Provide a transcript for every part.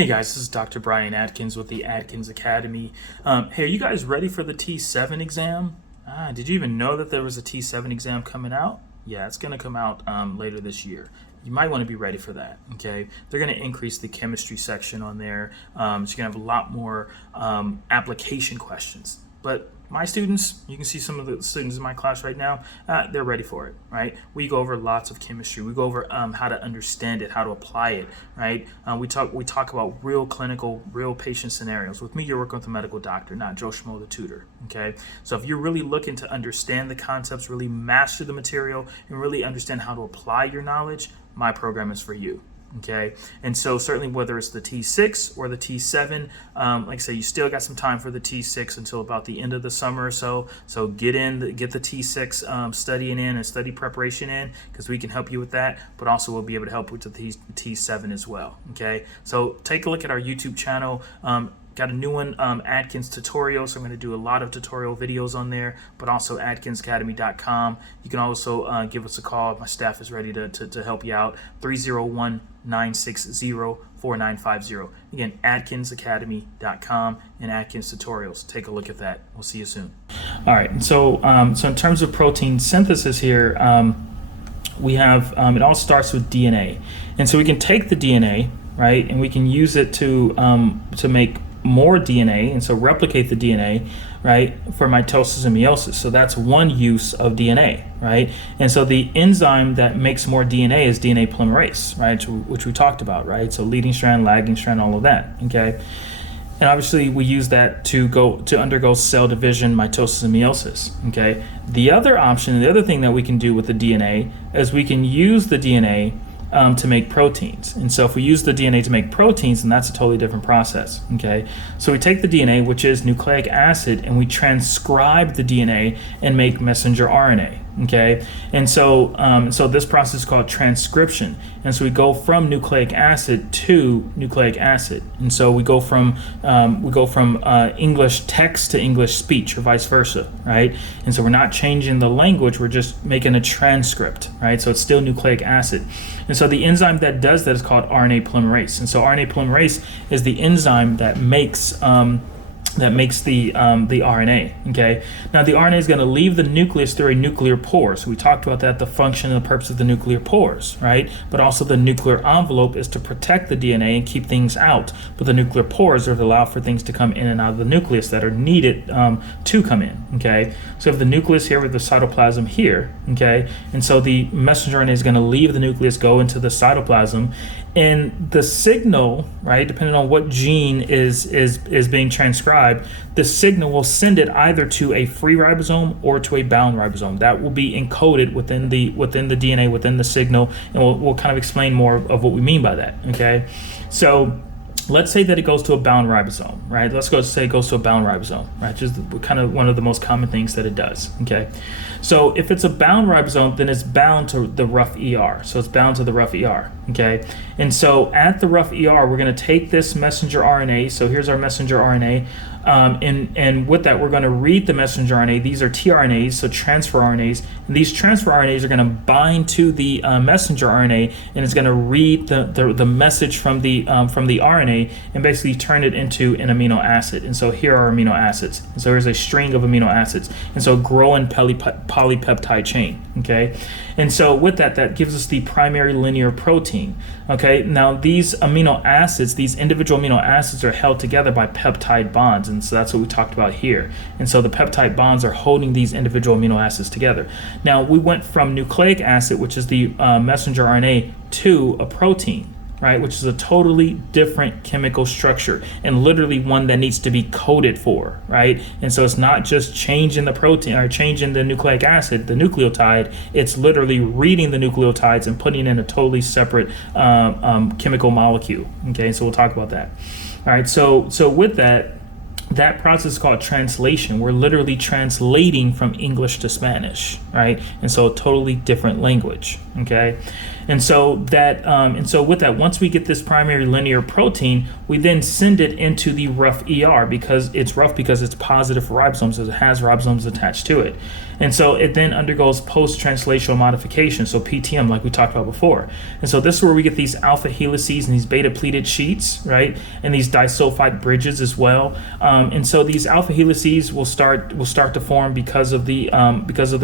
Hey guys, this is Dr. Brian Adkins with the Adkins Academy. Hey, are you guys ready for the TEAS VII exam? Did you even know that there was a TEAS VII exam coming out? Yeah, it's going to come out later this year. You might want to be ready for that, okay? They're going to increase the chemistry section on there, so you're going to have a lot more application questions. But my students, you can see some of the students in my class right now, they're ready for it, right? We go over lots of chemistry. We go over how to understand it, how to apply it, right? We talk about real clinical, real patient scenarios. With me, you're working with a medical doctor, not Joe Schmo the tutor, okay? So if you're really looking to understand the concepts, really master the material, and really understand how to apply your knowledge, my program is for you. Okay, and so certainly whether it's the TEAS 6 or the TEAS 7, like I say, you still got some time for the TEAS 6 until about the end of the summer or so. So get the TEAS 6 studying in and study preparation in, because we can help you with that. But also we'll be able to help with the TEAS 7 as well. Okay, so take a look at our YouTube channel. Got a new one, Adkins tutorial, so I'm going to do a lot of tutorial videos on there, but also AdkinsAcademy.com. You can also give us a call. My staff is ready to help you out. 301-960-4950. Again, AdkinsAcademy.com and Adkins tutorials. Take a look at that. We'll see you soon. All right, so in terms of protein synthesis here, we have, it all starts with DNA. And so we can take the DNA, right, and we can use it to make more DNA, and so replicate the DNA, right, for mitosis and meiosis. So that's one use of DNA, right? And so the enzyme that makes more DNA is DNA polymerase, right, which we talked about, right? So leading strand, lagging strand, all of that, okay? And obviously we use that to undergo cell division, mitosis, and meiosis, okay? The other option, the other thing that we can do with the DNA is we can use the DNA to make proteins. And so if we use the DNA to make proteins, then that's a totally different process, okay? So we take the DNA, which is nucleic acid, and we transcribe the DNA and make messenger RNA, okay? And so so this process is called transcription. And so we go from nucleic acid to nucleic acid. And so we go from English text to English speech, or vice versa, right? And so we're not changing the language, we're just making a transcript, right? So it's still nucleic acid. And so the enzyme that does that is called RNA polymerase. And so RNA polymerase is the enzyme that makes the RNA, okay? Now the RNA is going to leave the nucleus through a nuclear pore. So we talked about that, the function and the purpose of the nuclear pores, right? But also the nuclear envelope is to protect the DNA and keep things out. But the nuclear pores are to allow for things to come in and out of the nucleus that are needed to come in, okay? So we have the nucleus here with the cytoplasm here, okay? And so the messenger RNA is going to leave the nucleus, go into the cytoplasm, and the signal, right, depending on what gene is being transcribed, the signal will send it either to a free ribosome or to a bound ribosome. That will be encoded within the DNA, within the signal, and we'll kind of explain more of what we mean by that, okay? So let's say that it goes to a bound ribosome, right? Let's go say it goes to a bound ribosome, right? Just kind of one of the most common things that it does, okay? So if it's a bound ribosome, then it's bound to the rough ER. So it's bound to the rough ER, okay? And so at the rough ER, we're going to take this messenger RNA. So here's our messenger RNA. And with that, we're going to read the messenger RNA. These are tRNAs, so transfer RNAs. And these transfer RNAs are going to bind to the messenger RNA, and it's going to read the message from the RNA and basically turn it into an amino acid. And so here are amino acids. And so here's a string of amino acids. And so growing polypeptide chain, okay? And so with that, that gives us the primary linear protein, okay? Now these amino acids, these individual amino acids are held together by peptide bonds. And so that's what we talked about here. And so the peptide bonds are holding these individual amino acids together. Now we went from nucleic acid, which is the messenger RNA, to a protein, right, which is a totally different chemical structure and literally one that needs to be coded for, right? And so it's not just changing the protein or changing the nucleic acid, the nucleotide, it's literally reading the nucleotides and putting in a totally separate chemical molecule, okay? So we'll talk about that. All right, so with that, that process is called translation. We're literally translating from English to Spanish, right? And so a totally different language, okay? And so with that, once we get this primary linear protein, we then send it into the rough ER because it's rough because it's positive for ribosomes, so it has ribosomes attached to it. And so it then undergoes post-translational modification, so PTM, like we talked about before. And so this is where we get these alpha helices and these beta pleated sheets, right? And these disulfide bridges as well. And so these alpha helices will start to form because of the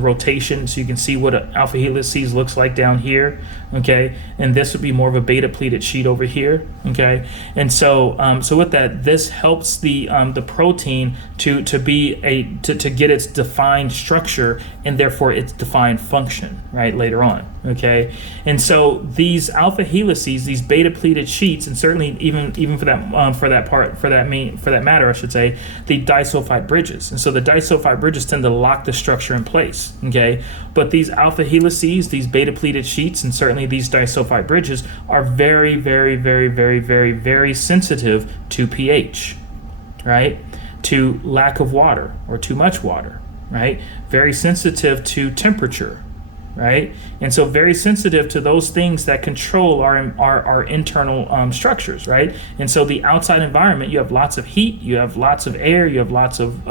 rotation. So you can see what an alpha helices looks like down here, okay? And this would be more of a beta pleated sheet over here, okay? And so with that, this helps the protein to get its defined structure and therefore its defined function, right, later on, okay? And so these alpha helices, these beta pleated sheets, and certainly even for that matter, I should say, the disulfide bridges. And so the disulfide bridges tend to lock the structure in place, okay? But these alpha helices, these beta pleated sheets, and certainly these disulfide bridges are very, very, very, very, very, very sensitive to pH, right? To lack of water or too much water, right? Very sensitive to temperature, right? And so very sensitive to those things that control our internal structures, right? And so the outside environment, you have lots of heat, you have lots of air, you have lots of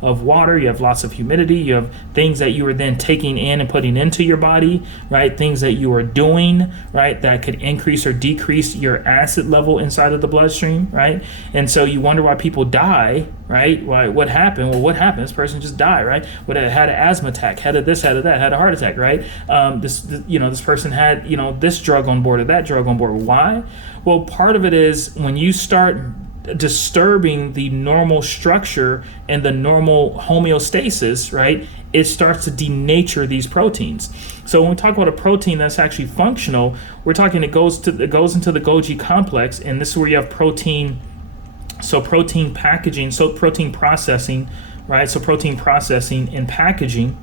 water, you have lots of humidity, you have things that you are then taking in and putting into your body, right? Things that you are doing, right? That could increase or decrease your acid level inside of the bloodstream, right? And so you wonder why people die, right? Why? What happened? Well, what happened? This person just died, right? What had an asthma attack, had a this, had a that, had a heart attack, right? This person had, this drug on board or that drug on board. Why? Well, part of it is when you start disturbing the normal structure and the normal homeostasis, right? It starts to denature these proteins. So when we talk about a protein that's actually functional, we're talking it goes into the Golgi complex, and this is where you have protein. So protein packaging, so protein processing, right? So protein processing and packaging,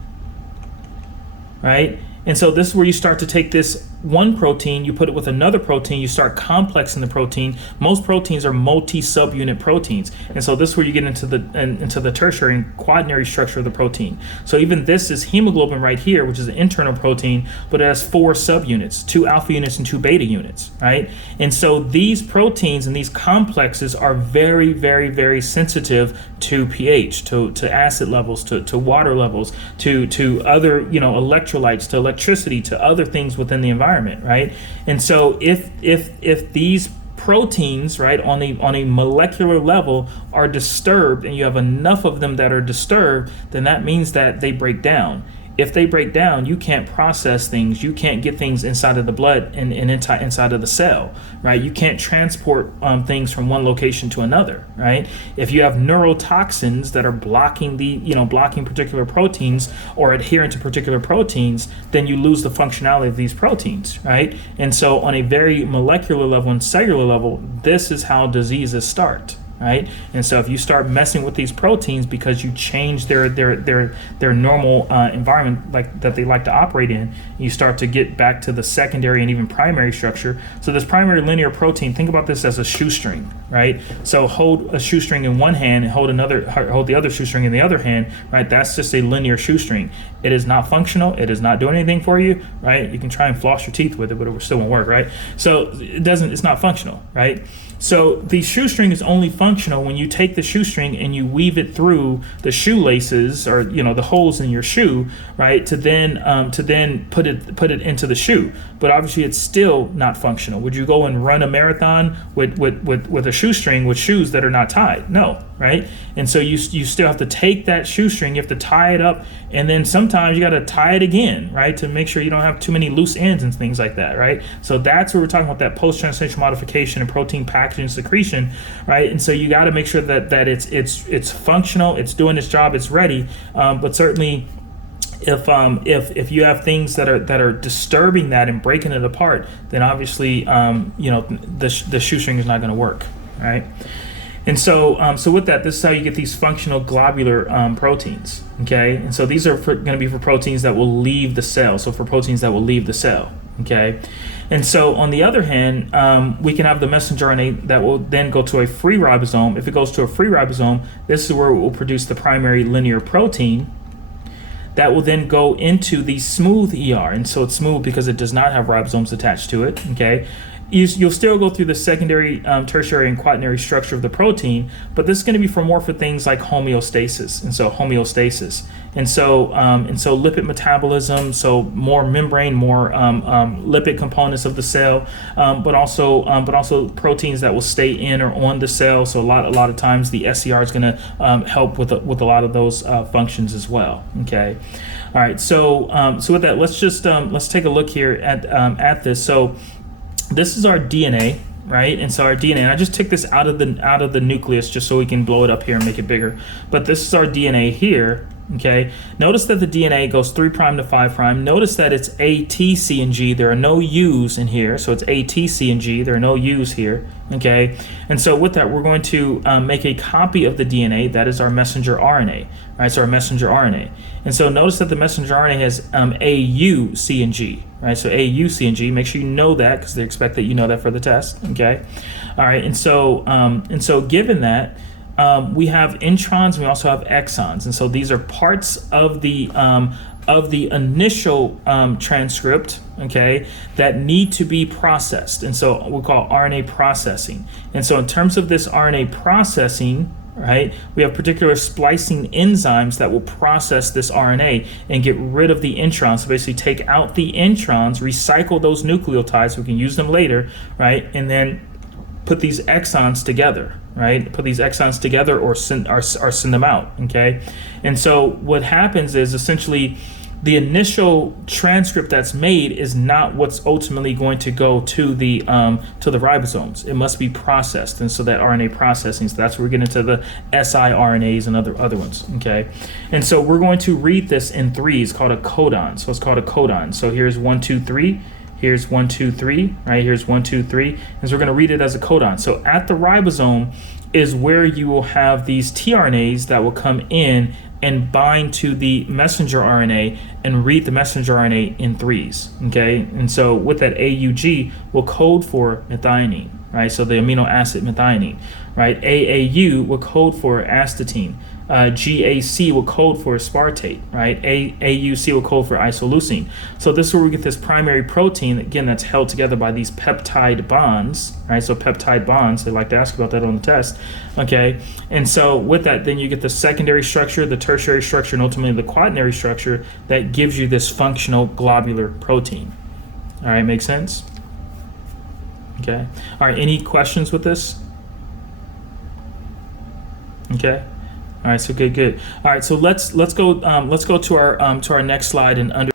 right? And so this is where you start to take this one protein, you put it with another protein, you start complexing the protein. Most proteins are multi-subunit proteins. And so this is where you get into the tertiary and quaternary structure of the protein. So even this is hemoglobin right here, which is an internal protein, but it has 4 subunits, 2 alpha units and 2 beta units, right? And so these proteins and these complexes are very, very, very sensitive to pH, to acid levels, to water levels, to other, electrolytes, to electricity, to other things within the environment, right? And so if these proteins, right, on a molecular level are disturbed, and you have enough of them that are disturbed, then that means that they break down. If they break down, you can't process things. You can't get things inside of the blood and inside of the cell, right? You can't transport things from one location to another, right? If you have neurotoxins that are blocking blocking particular proteins or adhering to particular proteins, then you lose the functionality of these proteins, right? And so on a very molecular level and cellular level, this is how diseases start. Right? And so if you start messing with these proteins because you change their normal environment that they like to operate in, you start to get back to the secondary and even primary structure. So this primary linear protein, think about this as a shoestring, right? So hold a shoestring in one hand and hold the other shoestring in the other hand, right? That's just a linear shoestring. It is not functional. It is not doing anything for you, right? You can try and floss your teeth with it, but it still won't work, right? So it's not functional, right? So the shoestring is only functional when you take the shoestring and you weave it through the shoelaces or the holes in your shoe, right? To then put it into the shoe. But obviously it's still not functional. Would you go and run a marathon with a shoestring with shoes that are not tied? No, right? And so you still have to take that shoestring, you have to tie it up, and then sometimes you got to tie it again, right? To make sure you don't have too many loose ends and things like that, right? So that's where we're talking about that post-translational modification and protein packaging secretion, right? And so you got to make sure that it's functional, it's doing its job, it's ready. But certainly, if you have things that are disturbing that and breaking it apart, then obviously the shoestring is not going to work, right? And so with that, this is how you get these functional globular proteins, okay? And so these are going to be for proteins that will leave the cell. So for proteins that will leave the cell, okay? And so on the other hand, we can have the messenger RNA that will then go to a free ribosome. If it goes to a free ribosome, this is where it will produce the primary linear protein that will then go into the smooth ER. And so it's smooth because it does not have ribosomes attached to it, okay? You'll still go through the secondary, tertiary, and quaternary structure of the protein, but this is going to be for more for things like homeostasis, and so homeostasis, and so lipid metabolism, so more membrane, more lipid components of the cell, but also proteins that will stay in or on the cell. So a lot of times the SCR is going to help with a lot of those functions as well. Okay, all right. So with that, let's take a look here at this. So this is our DNA, right? And so our DNA, and I just took this out of the nucleus just so we can blow it up here and make it bigger. But this is our DNA here, okay? Notice that the DNA goes 3' to 5'. Notice that it's A, T, C, and G. There are no U's in here, so it's A, T, C, and G. There are no U's here, okay? And so with that, we're going to make a copy of the DNA. That is our messenger RNA, right? So our messenger RNA. And so notice that the messenger RNA has A, U, C, and G, right? So A, U, C, and G. Make sure you know that because they expect that you know that for the test, okay? All right, and so given that, we have introns, we also have exons, and so these are parts of the initial transcript, okay, that need to be processed, and so we'll call RNA processing. And so in terms of this RNA processing, right, we have particular splicing enzymes that will process this RNA and get rid of the introns. So basically take out the introns, recycle those nucleotides so we can use them later, right, and then put these exons together, right? Put these exons together or send them out, okay? And so what happens is essentially the initial transcript that's made is not what's ultimately going to go to the ribosomes. It must be processed, and so that RNA processing, so that's where we get into the siRNAs and other ones, okay? And so we're going to read this in threes, called a codon. So it's called a codon. So here's 1, 2, 3. Here's 1, 2, 3, right? Here's 1, 2, 3. And so we're going to read it as a codon. So at the ribosome is where you will have these tRNAs that will come in and bind to the messenger RNA and read the messenger RNA in threes, okay? And so with that, AUG will code for methionine, right? So the amino acid methionine, right? AAU will code for astatine. GAC will code for aspartate, right? AUC will code for isoleucine. So this is where we get this primary protein, again, that's held together by these peptide bonds, right? So peptide bonds, they like to ask about that on the test, okay? And so with that, then you get the secondary structure, the tertiary structure, and ultimately the quaternary structure that gives you this functional globular protein. All right, make sense? Okay. All right, any questions with this? Okay. All right, so good. All right, so let's go to our next slide and under